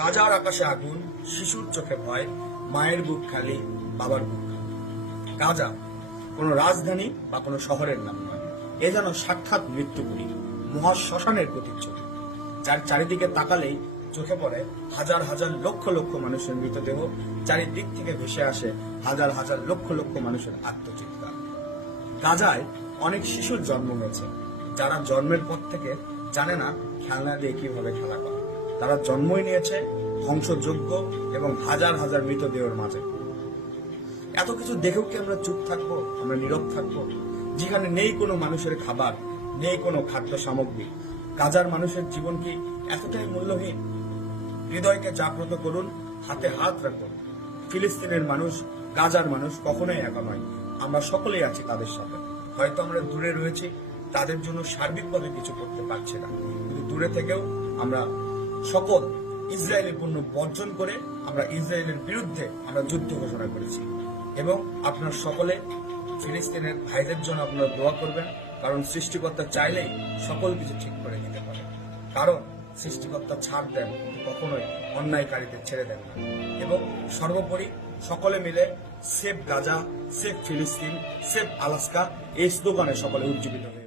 গাজার আকাশে আগুন, শিশুর চোখে ভয়, মায়ের বুক খালি, বাবার বুক খালি। গাজা কোনো রাজধানী বা কোনো শহরের নাম নয়, এ যেন সাক্ষাৎ মৃত্যুপুরী, মহাশ্মশানের প্রতিচ্ছবি, যার চারিদিকে তাকালেই চোখে পড়ে হাজার হাজার লক্ষ লক্ষ মানুষের মৃতদেহ, চারিদিক থেকে ভেসে আসে হাজার হাজার লক্ষ লক্ষ মানুষের আত্মচিৎকার। গাজায় অনেক শিশুর জন্ম হয়েছে, যারা জন্মের পর থেকে জানে না খেলনা দিয়ে কিভাবে খেলা করে। তারা জন্মই নিয়েছে ধ্বংসযোগ্য এবং হাজার হাজার মৃতদেহের মাঝে। এত কিছু দেখেও কি আমরা চুপ থাকবো? আমরা নীরব থাকবো? যেখানে নেই কোনো মানুষের খাবার, নেই কোনো খাদ্য সামগ্রী, গাজার মানুষের জীবন কি এতটাই মূল্যহীন? হৃদয়কে জাগ্রত করুন, হাতে হাত রাখুন। ফিলিস্তিনের মানুষ, গাজার মানুষ কখনোই একা নয়, আমরা সকলেই আছি তাদের সাথে। হয়তো আমরা দূরে রয়েছি, তাদের জন্য সার্বিকভাবে কিছু করতে পারছি না, কিন্তু দূরে থেকেও আমরা সকল ইসরায়েলি পণ্য বর্জন করে আমরা ইসরায়েলের বিরুদ্ধে আমরা যুদ্ধ ঘোষণা করেছি। এবং আপনার সকলে ফিলিস্তিনের ভাইদের জন্য আপনারা দোয়া করবেন, কারণ সৃষ্টিকর্তা চাইলেই সকল কিছু ঠিক করে দিতে পারে। কারণ সৃষ্টিকর্তা ছাড় দেন, কিন্তু কখনোই অন্যায়কারীদের ছেড়ে দেন না। এবং সর্বোপরি সকলে মিলে সেফ গাজা, সেফ ফিলিস্তিন, সেফ আলাস্কা এই স্লোগানে সকলে উজ্জীবিত হয়ে